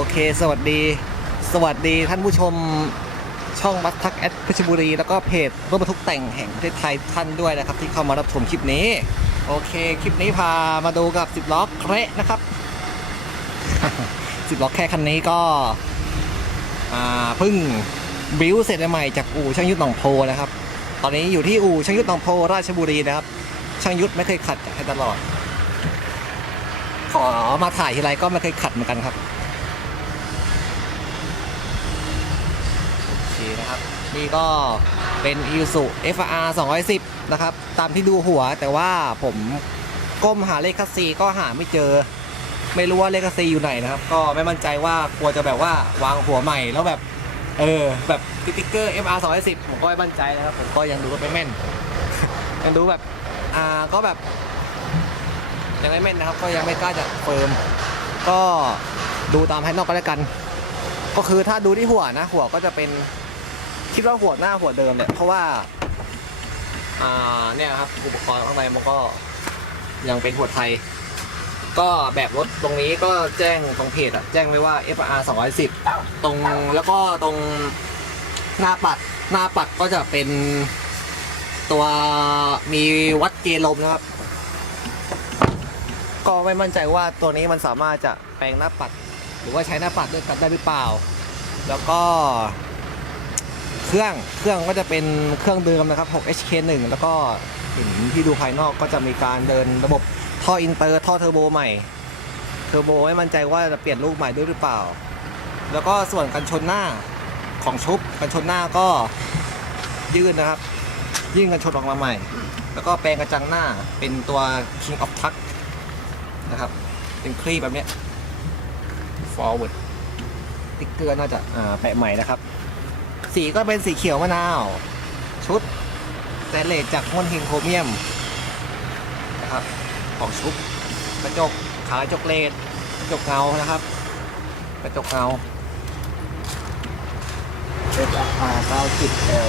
โอเค สวัสดี สวัสดีท่านผู้ชมช่องบัสทักแอดเพชรบุรี แล้วก็เพจรถบรรทุกแต่งแห่งประเทศไทยท่านด้วยนะครับ ที่เข้ามารับชมคลิปนี้ โอเค คลิปนี้พามาดูกับ10ล้อเคระนะครับ10ล้อแค่คันนี้ก็เพิ่งบิวเสร็จใหม่จากอู่ช่างยุทธหนองโพนะครับ ตอนนี้อยู่ที่อู่ช่างยุทธหนองโพราชบุรีนะครับ ช่างยุทธไม่เคยขัดให้ตลอด ขอมาถ่ายทีไรก็ไม่เคยขัดเหมือนกันครับ โอเค นี่ก็เป็น i s u FR 210 นะครับ ตามที่ดูหัวแต่ว่าผมก้มหาเลขคัสซีก็หาไม่เจอ ไม่รู้ว่าเลขคัสซีอยู่ไหนนะครับ ก็ไม่มั่นใจว่ากลัวจะแบบว่าวางหัวใหม่แล้วแบบ เออ แบบสติ๊กเกอร์ FR 210ผมก็ไม่มั่นใจนะครับ ผมก็ยังดูว่าไม่แม่น ยังดูแบบอ่าก็แบบยังไม่แม่นนะครับ ก็ยังไม่กล้าจะเฟิร์มก็ดูตามภายนอกก็แล้วกัน ก็คือถ้าดูที่หัวนะ หัวก็จะเป็น คิดว่าหัวหน้าหัวเดิมเนี่ยเพราะว่าอ่าเนี่ยครับอุปกรณ์ข้างในมันก็ยังเป็นหัวไทย ก็แบบรถตรงนี้ก็แจ้งตรงเพจอะแจ้งไว้ว่า FR 210 ตรงแล้วก็ตรงหน้าปัดหน้าปัดก็จะเป็นตัวมีวัดเกลมนะครับ ก็ไม่มั่นใจว่าตัวนี้มันสามารถจะแปลงหน้าปัด หรือว่าใช้หน้าปัดด้วยกันได้หรือเปล่า แล้วก็ เครื่องเครื่องก็จะเป็นเครื่องเดิมนะครับ 6 HK1 แล้วก็เห็นที่ดูภายนอกก็จะมีการเดินระบบท่ออินเตอร์ท่อเทอร์โบใหม่ เทอร์โบไม่มั่นใจว่าจะเปลี่ยนลูกใหม่ด้วยหรือเปล่า แล้วก็ส่วนกันชนหน้าของชุบกันชนหน้าก็ยื่นนะครับ ยื่นกันชนออกมาใหม่ แล้วก็แปลงกระจังหน้าเป็นตัว King of Tuck นะครับ เป็นคลีปแบบเนี้ย forward ติ๊กเกอร์น่าจะอ่าแปะใหม่นะครับ สีก็เป็นสีเขียวมะนาว ชุดสแตนเลสจากม้วนเฮงโครเมียมนะครับของชุบกระจกขากระจกเลสกระจกเงานะครับ กระจกเงา FR 90 L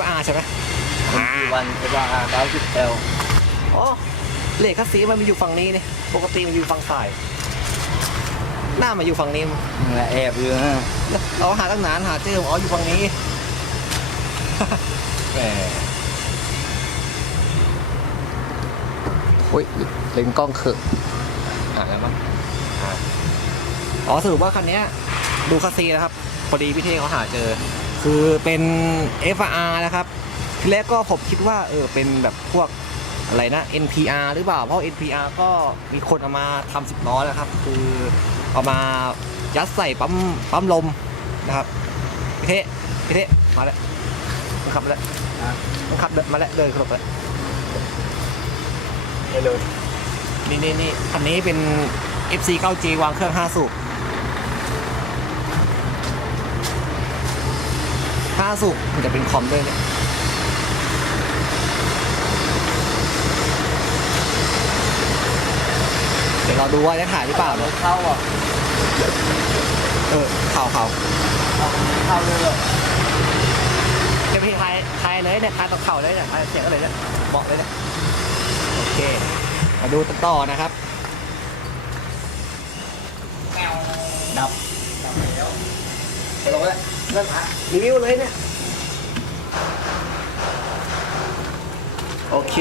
FR ใช่ไหมอ่าวัน FR 90 L อ๋อเลสคัสซีมันอยู่ฝั่งนี้เนี่ยปกติมันอยู่ฝั่งซ้าย หน้ามาอยู่ฝั่งนี้และแอบอยู่นะเราหาตั้งนานหาเจออ๋ออยู่ฝั่งนี้แหมอุ้ยเล็งกล้องเขอะหาแล้วมั้งอ่าอ๋อสรุปว่าคันเนี้ยดูคัสซีนะครับ พอดีพี่เท่เขาหาเจอ คือเป็น FR นะครับทีแรกก็ผมคิดว่าเออเป็นแบบพวกอะไรนะ NPR หรือเปล่า เพราะ NPR ก็มีคนเอามาทำสิบล้อนะครับ คือ เอามายัดใส่ปั๊มปั๊มลมนะครับพี่เท่พี่เท่มาแล้วมันขับมาแล้วมันขับมาแล้วเดินขึ้นรถไปแล้วไม่รู้นี่นี่นี่คันนี้เป็น FC 9G วางเครื่อง 5 สูบ 5 สูบมันจะเป็นคอมด้วยเนี่ย ดี๋ยวเราดูว่าจะถ่ายหรือเปล่าเอารเนอะถเข้าอะเออเข่าเข่าเอาเข้าเลยเหรอเจะพี่ทายทายเลยเนี่ยทายต่อเข่าเลยเนี่ยทายเสียงอะไรเนี่ยบอกเลยเนี่ยโอเค มาดูต่อนะครับ ดับลงแล้วเริ่มอะรีวิวเลยเนี่ยโอเค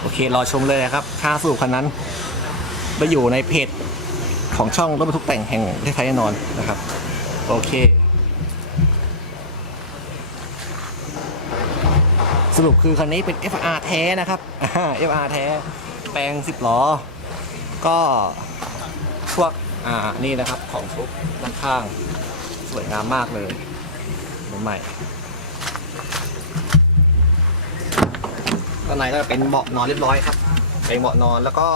โอเค รอชมเลยนะครับ ค่าสูบคันนั้น ไปอยู่ในเพจของช่องรถบรรทุกแต่งแห่งประเทศไทยแน่นอนนะครับ โอเค สรุปคือคันนี้เป็น FR แท้นะครับ FR แท้ แปลง 10 ล้อ ก็พวกอ่านี่นะครับของชุบด้านข้าง สวยงามมากเลยใหม่ ด้านในก็เป็นเบาะนอนเรียบร้อยครับเป็นเบาะนอนแล้วก็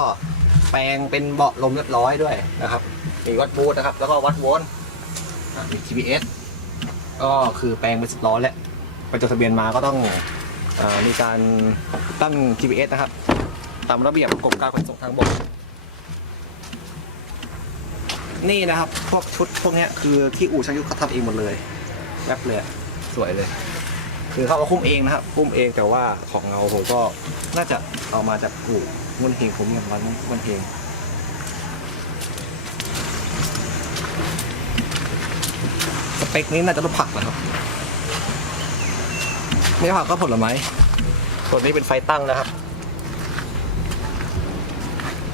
แปลงเป็นเบาะลมเรียบร้อยด้วยนะครับมีวัดบูธนะครับ แล้วก็วัดโวลต์อ่ามี GPS ก็คือแปลงเป็นสิบล้อแหละไปจดทะเบียนมาก็ต้องอมีการตั้ง GPS นะครับ ตามระเบียบกรมการขนส่งทางบก นี่นะครับ พวกชุดพวกนี้คือที่อู่ช่างยุทธเขาทำเองหมดเลยแวบเลยสวยเลย คือเขาเอาคุ้มเองนะครับคุ้มเองแต่ว่าของเงาผมก็น่าจะเอามาจากกู่มุนเฮงผมอย่างวันมุนเฮงสเปคนี้น่าจะรถผักนะครับไม่ผักก็ผลไม้ตัวนี้เป็นไฟตั้งนะครับ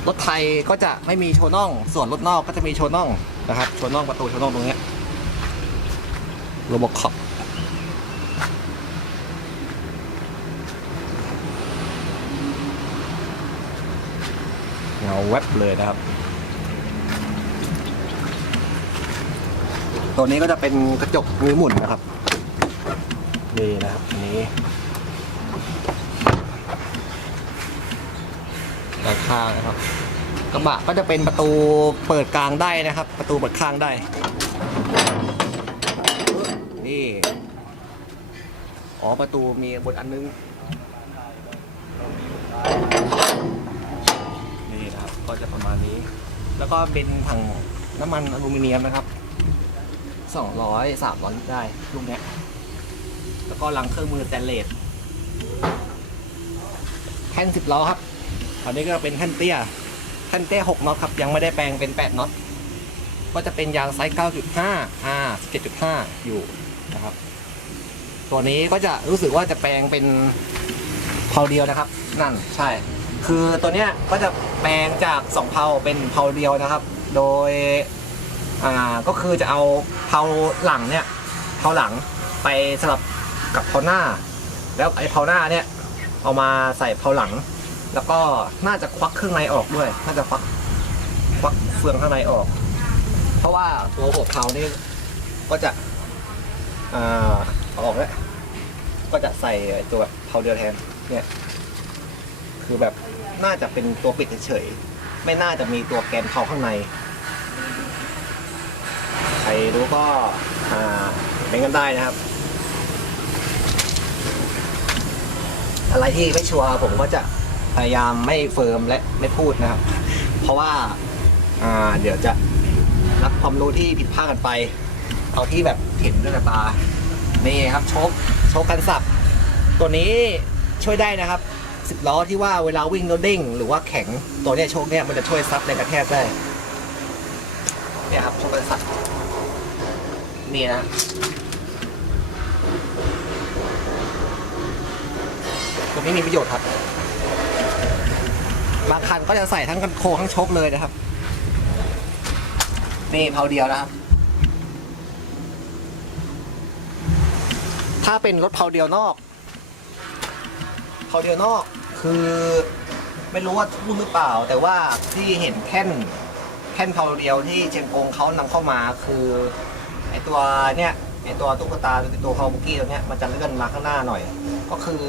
รถไทยก็จะไม่มีโชว์น่อง ส่วนรถนอกก็จะมีโชว์น่องนะครับ โชว์น่องประตูโชว์น่องตรงนี้ยโรบอคอป เงาแวบเลยนะครับ ตัวนี้ก็จะเป็นกระจกมือหมุนนะครับนี่นะครับอันนี้ด้านข้างนะครับ กระบะก็จะเป็นประตูเปิดกลางได้นะครับ ประตูเปิดข้างได้ นี่ อ๋อประตูมีบนอันนึง นี่นะครับ ก็จะประมาณนี้ แล้วก็เป็นถังน้ำมันอลูมิเนียมนะครับสองร้อยสามร้อยได้ลูกเนี้ย แล้วก็ลังเครื่องมือสแตนเลสแท่นสิบล้อครับตอนนี้ก็เป็นแท่นเตี้ยแท่นเตี้ยหกน็อตครับ ยังไม่ได้แปลงเป็นแปดน็อตก็จะเป็นยางไซส์เก้าจุดห้าอ่าเจ็ดจุดห้าอยู่นะครับ ตัวนี้ก็จะรู้สึกว่าจะแปลงเป็นเพาเดียวนะครับ นั่นใช่ คือตัวเนี้ยก็จะแปลงจากสองเพาเป็นเพาเดียวนะครับ โดยอ่าก็คือจะเอาเพาหลังเนี่ยเพาหลังไปสลับกับเพาหน้า แล้วไอ้เพาหน้าเนี่ยเอามาใส่เพาหลัง แล้วก็น่าจะควักเครื่องในออกด้วย น่าจะควักควักเฟืองข้างในออก เพราะว่าตัวหัวเพานี่ก็จะอ่าเอาออกแล้วก็จะใส่ไอ้ตัวเพาเดียวแทนเนี่ยคือแบบ น่าจะเป็นตัวปิดเฉยๆไม่น่าจะมีตัวแกนเพาข้างใน ใครรู้ก็เป็นกันได้นะครับ อะไรที่ไม่ชัวร์ผมก็จะพยายามไม่เฟิร์มและไม่พูดนะครับ เพราะว่าเดี๋ยวจะรับความรู้ที่ผิดพลาดกันไป เอาที่แบบเห็นด้วยตา นี่ครับชคโชคกันสับ ตัวนี้ช่วยได้นะครับ สิบล้อที่ว่าเวลาวิ่งแล้วเด้งหรือว่าแข็งตัวเนี้ยโชคเนี่ยมันจะช่วยซับในกระแทกได้เนี่ยครับโชคกันสับนี่นะตัวนี้มีประโยชน์ครับบางคันก็จะใส่ทั้งกันโคทั้งชกเลยนะครับ นี่เพาเดียวนะครับถ้าเป็นรถเพาเดียวนอกเพาเดียวนอก คือไม่รู้ว่าพูดหรือเปล่า แต่ว่าที่เห็นแท่นแท่นเพาเดียวที่เชียงกงเขานำเข้ามาคือไอตัวเนี่ยไอตัวตุ๊กตาตัวเพาบุกี้ตัวเนี้ยมันจะเลื่อนมาข้างหน้าหน่อย ก็คือ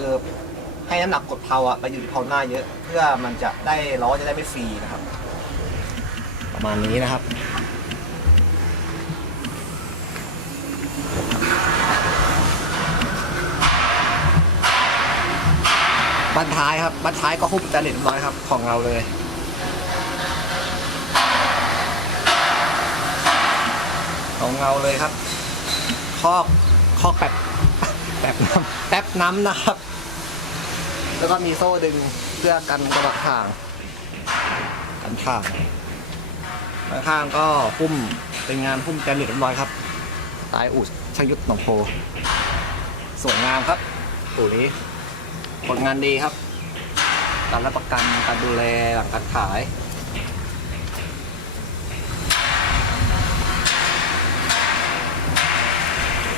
ให้น้ำหนักกดเพาอะไปอยู่ที่เพาหน้าเยอะ เพื่อมันจะได้ล้อจะได้ไม่ฟรีนะครับ ประมาณนี้นะครับ บันท้ายครับบันท้ายก็คุบจาริตน้อยครับ ของเราเลย ของเงาเลยครับ คอกคอกแปบแป๊บน้ำแป๊บน้ำนะครับ แล้วก็มีโซ่ดึงเพื่อกันกระดักทาง กันทางด้านข้างก็พุ่มเป็นงานพุ่มจาริตเรียบร้อยครับตายอุดช่างยุทธหนองโพสวยงามครับอู่นี้ ผลงานดีครับ การรับประกันการดูแลหลังการขาย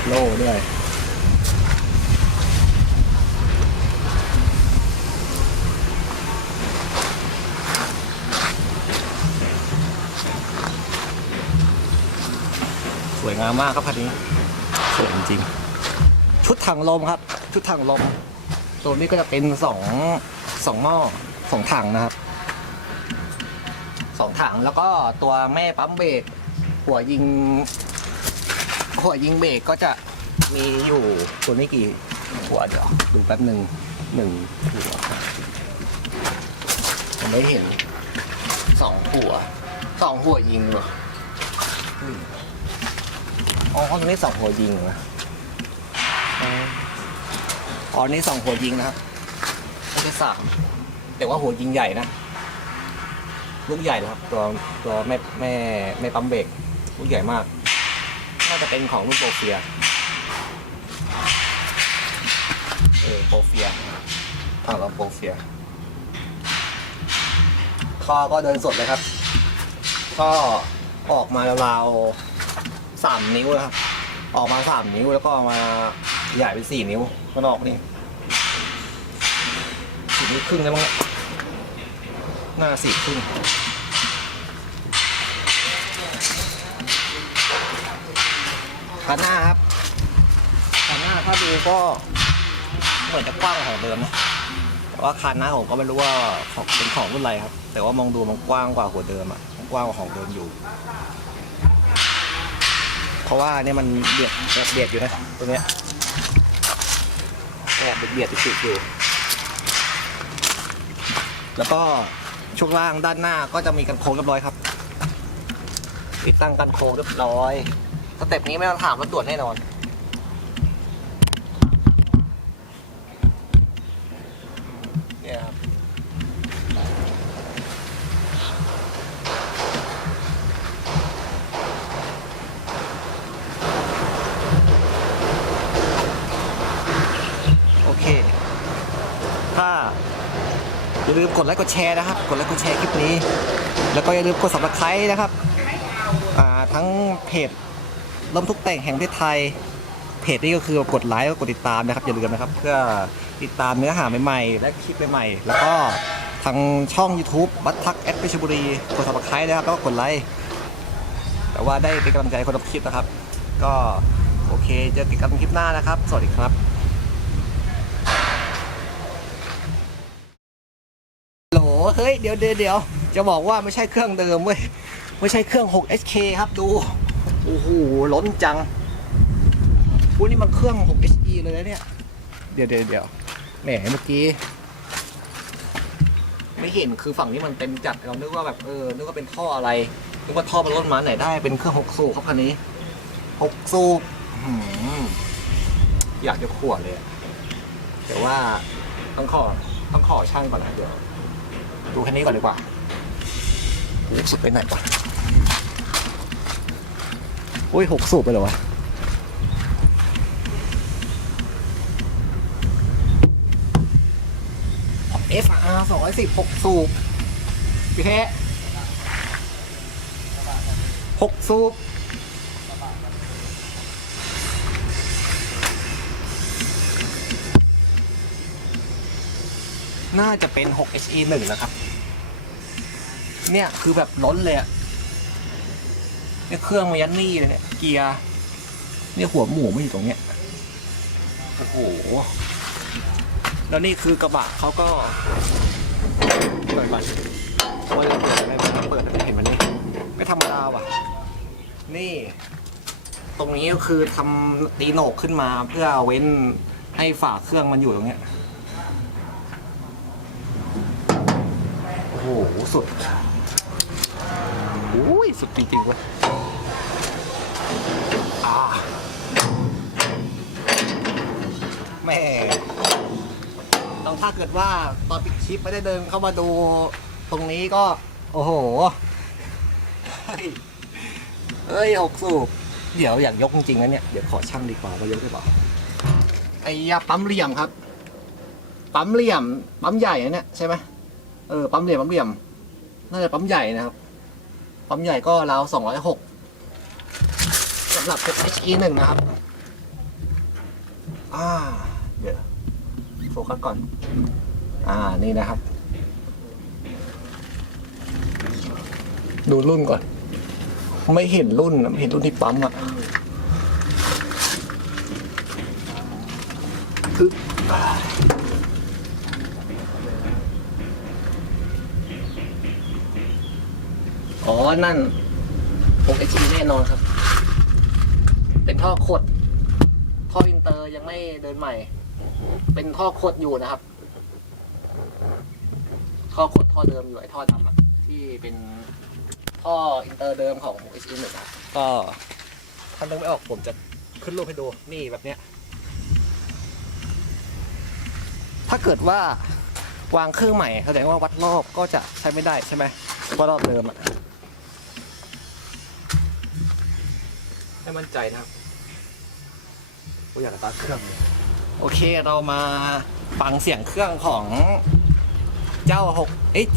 โล่ด้วยสวยงามมากครับคันนี้สวยจริง ชุดถังลมครับ ชุดถังลม ตัวนี้ก็จะเป็นสองสองหม้อสองถังนะครับสองถังแล้วก็ตัวแม่ปั๊มเบรกหัวยิง หัวยิงเบรกก็จะมีอยู่ตัวนี้กี่หัวเดี๋ยวดูแป๊บหนึ่งหนึ่งหัวผมไม่เห็นสองหัวสองหัวยิงเหรออ๋อตรงนี้สองหัวยิงนะอืม อ๋อนี่สองหัวยิงนะครับไม่ใช่สามแต่ว่าหัวยิงใหญ่นะ ลูกใหญ่นะครับ ตัวตัวไม่ไม่ไม่ปั๊มเบรกลูกใหญ่มาก น่าจะเป็นของรุ่นโปรเฟีย เออโปรเฟียอ่าเราโปรเฟียท่อก็เดินสดเลยครับท่อออกมาราวๆสามนิ้วนะครับ ออกมาสามนิ้วแล้วก็มา ใหญ่เป็นสี่นิ้วข้างนอกนี่สี่นิ้วครึ่งได้มั้งหน้าสี่ครึ่งคันหน้าครับคันหน้าถ้าดูก็เหมือนจะกว้างกว่าของเดิมนะแต่ว่าคันหน้าผมก็ไม่รู้ว่าของเป็นของรุ่นอะไรครับ แต่ว่ามองดูมันกว้างกว่าหัวเดิมอะกว้างกว่าของเดิมอยู่ เพราะว่าเนี่ยมันเบียดเบียดอยู่นะตรงเนี้ย เบียดติดๆอยู่ แล้วก็ช่วงล่างด้านหน้าก็จะมีกันโค้งเรียบร้อยครับ ติดตั้งกันโค้งเรียบร้อยสเต็ปนี้ไม่ต้องถามว่าตรวจแน่นอน เนี่ยครับ โอเค ถ้า อย่าลืมกดไลค์กดแชร์นะครับ กดไลค์กดแชร์คลิปนี้ แล้วก็อย่าลืมกด subscribe นะครับทั้งเพจล้มทุกแต่งแห่งประเทศไทย เพจนี้ก็คือกดไลค์แล้วกดติดตามนะครับ อย่าลืมนะครับ เพื่อติดตามเนื้อหาใหม่ๆและคลิปใหม่ๆแล้วก็ทางช่อง YouTube บัตทักแอดเพชรบุรีกด subscribe นะครับแล้วก็กดไลค์แต่ว่าได้เป็นกำลังใจคนทำคลิปนะครับ ก็โอเคเจอกันคลิปหน้านะครับ สวัสดีครับ โหล เฮ้ยเดี๋ยวเดี๋ยวเดี๋ยวจะบอกว่าไม่ใช่เครื่องเดิมเว้ยไม่ใช่เครื่อง 6HK ครับดูโอ้โหล้นจังอุ้ยนี่มันเครื่อง 6HE เลยนะเนี่ยเดี๋ยวเดี๋ยวเดี๋ยวแหมเมื่อกี้ไม่เห็นคือฝั่งนี้มันเต็มจัดเรานึกว่าแบบเออนึกว่าเป็นท่ออะไรนึกว่าท่อมันล้นมาไหนได้เป็นเครื่อง6สูบครับคันนี้6สูบอยากจะขวดเลย แต่ว่าต้องขอต้องขอช่างก่อนนะเดี๋ยว ดูแค่นี้ก่อนดีกว่าโอ้สุดไปไหนวะโอ้ยหกสูบไปเหรอวะ FR สองร้อยสิบหกสูบพี่แค่หกสูบ น่าจะเป็น 6HE 1 นะครับ เนี่ยคือแบบล้นเลยอะเนี่ยเครื่องมายันนี่เลยเนี่ยเกียร์เนี่ยหัวหมูไม่อยู่ตรงเนี้ยโอ้โหแล้วนี่คือกระบะเขาก็เปิดก่อนว่าจะเปิดอะไรไม่เปิดไม่เห็นมันนี่ไม่ธรรมดาว่ะ นี่ ตรงนี้ก็คือทำตีโหนกขึ้นมาเพื่อเว้นให้ฝาเครื่องมันอยู่ตรงเนี้ย โอ้โหสุดอุ้ยสุดจริงๆเว้ยอ่าแม่ต้องถ้าเกิดว่าตอนปิดคลิปไม่ได้เดินเข้ามาดูตรงนี้ก็ โอ้โห เฮ้ยเฮ้ยหกสูบ เดี๋ยวอยากยกจริงๆนะเนี่ย เดี๋ยวขอช่างดีกว่าว่ายกได้เปล่าไอ้ยาปั๊มเหลี่ยมครับ ปั๊มเหลี่ยม ปั๊มใหญ่นะเนี่ยใช่ไหม เออปั๊มเหลี่ยมปั๊มเหลี่ยม น่าจะปั๊มใหญ่นะครับ ปั๊มใหญ่ก็ราวสองร้อยหกสำหรับเป็น HE หนึ่งนะครับ อ่า เดี๋ยวโฟกัสก่อน อ่า นี่นะครับ ดูรุ่นก่อน ไม่เห็นรุ่นไม่เห็นรุ่นที่ปั๊มอะคือ อ๋อ นั่นผมเอชีแน่นอนครับ เป็นท่อขด ท่ออินเตอร์ยังไม่เดินใหม่ เป็นท่อขดอยู่นะครับ ท่อขดท่อเดิมอยู่ไอ้ท่อดำอะที่เป็นท่ออินเตอร์เดิมของ h อ1อะก็ถ้านึกไม่ออกผมจะขึ้นรูปให้ดู นี่แบบเนี้ย ถ้าเกิดว่าวางเครื่องใหม่แสดงว่าวัดรอบก็จะใช้ไม่ได้ใช่ไหมวัดรอบเดิมอะ ให้มั่นใจนะครับกูอยากตัดเครื่องเลยโอเคเรามาฟังเสียงเครื่องของเจ้า6เอ๊ะ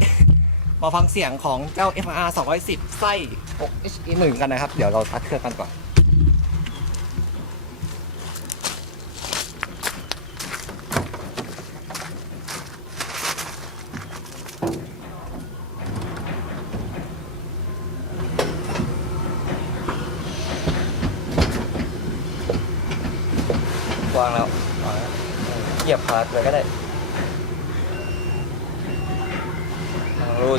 มาฟังเสียงของเจ้า FR 210 ไส้6 HE 1 กันนะครับ เดี๋ยวเราตัดเครื่องกันก่อน วางแล้วเหยียบพาร์ดเลยก็ได้ทางรูด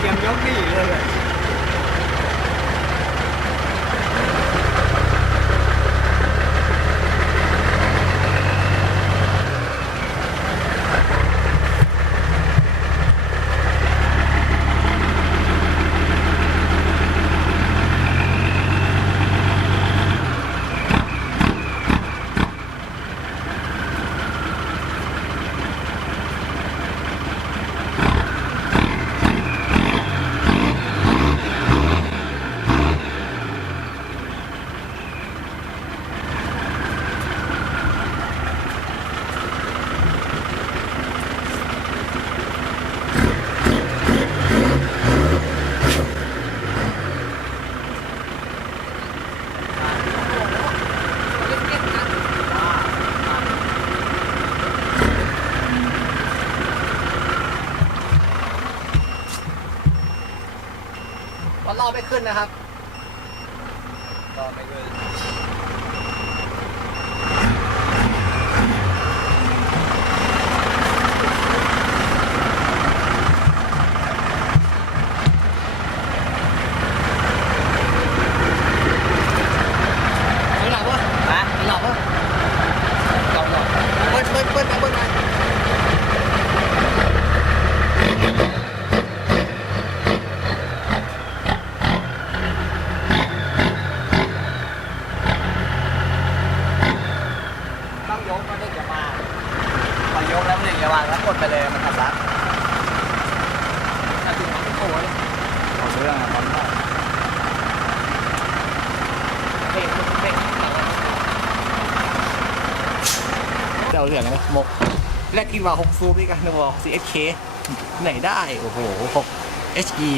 เตรียมยกหนีเลย วัด รอบไม่ขึ้นนะครับ ก็ไม่ขึ้นย ไม่หลับวะ ฮะ ไม่หลับวะหลับหลับเบิ้ลเบิ้ลเบิ้ลเบิ้ลไปต้องยกมาเด็กจะมา พอยกแล้วมันถึงจะวางแล้วกดไปเลยมันทำรัด ถ้าถึงมันโตเลย เอาเรื่องอะมันได้ เบรกเบรกเดี๋ยวเหลือง นะมกแรกกินว่า6ซูมด้วยกันนะบอก CFK ไหนได้ โอ้โห6 HE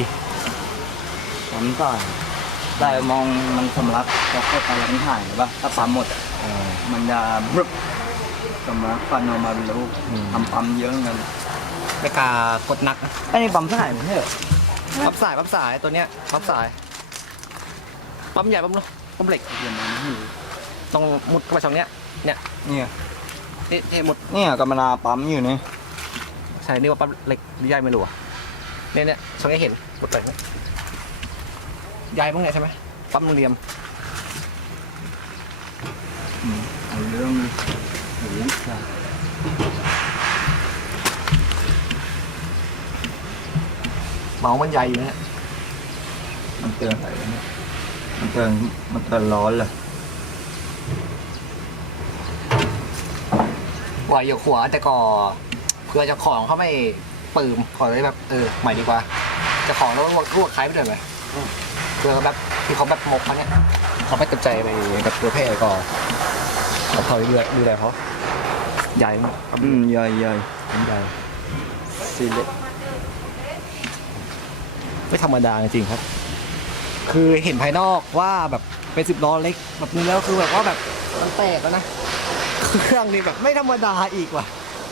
มันได้ได้มองมันสำลักแล้วกดไปแล้วมันถ่ายเห็นปะถ้าปั๊มหมดอะมันจะบรึบสำลักฟันออกมาเป็นลูกอืม ทำปั๊มเยอะเหมือนกันไม่กล้ากดหนักนะไอ้นี่ปั๊มถ่ายไม่ใช่เหรอปั๊มสายปั๊มสายตัวเนี้ยปั๊มสาย ปั๊มใหญ่ปั๊มเล็กปั๊มเหล็กเดี๋ยวมันไม่อยู่ตรงมุดเข้าไปช่องเนี้ยเนี่ยเนี่ย นี่นี่มุดเนี่ยกำมะลาปั๊มอยู่นี่ใช่นี่ว่าปั๊มเหล็กหรือใหญ่ไม่รู้อะเนี่ยเนี่ยช่องนี้เห็นมุดไปเนี่ยใหญ่บ้างเนี่ยใช่ไหมปั๊มโรงเรียมอืมเอาเรื่องเลยโอ้โหใช่เมาส์มันใหญ่อยู่นะมันเตือนอะไรวะเนี่ยมันเตือนมันเตือนร้อนเลยไหวอยู่ขวาแต่ก็เพื่อเจะของเขาไม่ปืมขอเลยแบบเออใหม่ดีกว่าเจะของแล้วลวกลวกคล้ายไปเลยไหมเพื่อแบบที่เขาแบบมกเขาเนี่ยเขาไม่เต็มใจไปกับตัวแพร่ก็เขาเขาดูแลดูแลเขาใหญ่มากอืมใหญ่ใหญ่ใหญ่ซีเล็กไม่ธรรมดาจริงๆครับ คือเห็นภายนอกว่าแบบเป็นสิบล้อเล็กแบบนี้แล้วคือแบบว่าแบบมันแตกแล้วนะ เครื่องนี่แบบไม่ธรรมดาอีกว่ะ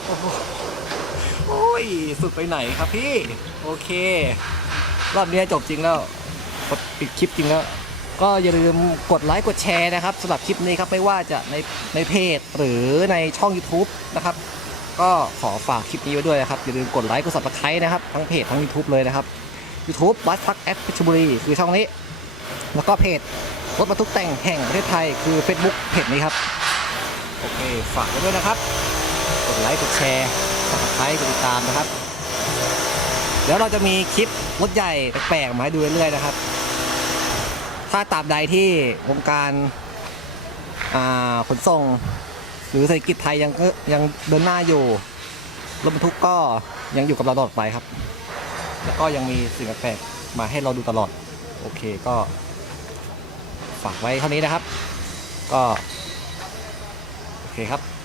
โอ้โหโอ้ยสุดไปไหนครับพี่ โอเค รอบนี้จบจริงแล้วกดปิดคลิปจริงแล้ว ก็อย่าลืมกดไลค์กดแชร์นะครับสำหรับคลิปนี้ครับไม่ว่าจะในในเพจหรือในช่อง YouTube นะครับ ก็ขอฝากคลิปนี้ไว้ด้วยนะครับ อย่าลืมกดไลค์กด subscribe นะครับ ทั้งเพจทั้ง YouTube เลยนะครับ YouTube บัสฟักแอปเพชรบุรีคือช่องนี้ แล้วก็เพจรถบรรทุกแต่งแห่งประเทศไทยคือ Facebook เพจนี้ครับ โอเค ฝากไว้ด้วยนะครับ กดไลค์ กดแชร์ subscribe กดติดตามนะครับ เดี๋ยวเราจะมีคลิปรถใหญ่แปลกๆมาให้ดูเรื่อยๆนะครับ ถ้าตราบใดที่วงการาขนส่ง หรือเศรษฐกิจไทยยังยังเดินหน้าอยู่รถบรรทุกก็ยังอยู่กับเราตลอดไปครับ แล้วก็ยังมีสิ่งแปลกๆมาให้เราดูตลอด โอเคก็ฝากไว้เท่านี้นะครับ ก็ โอเคครับ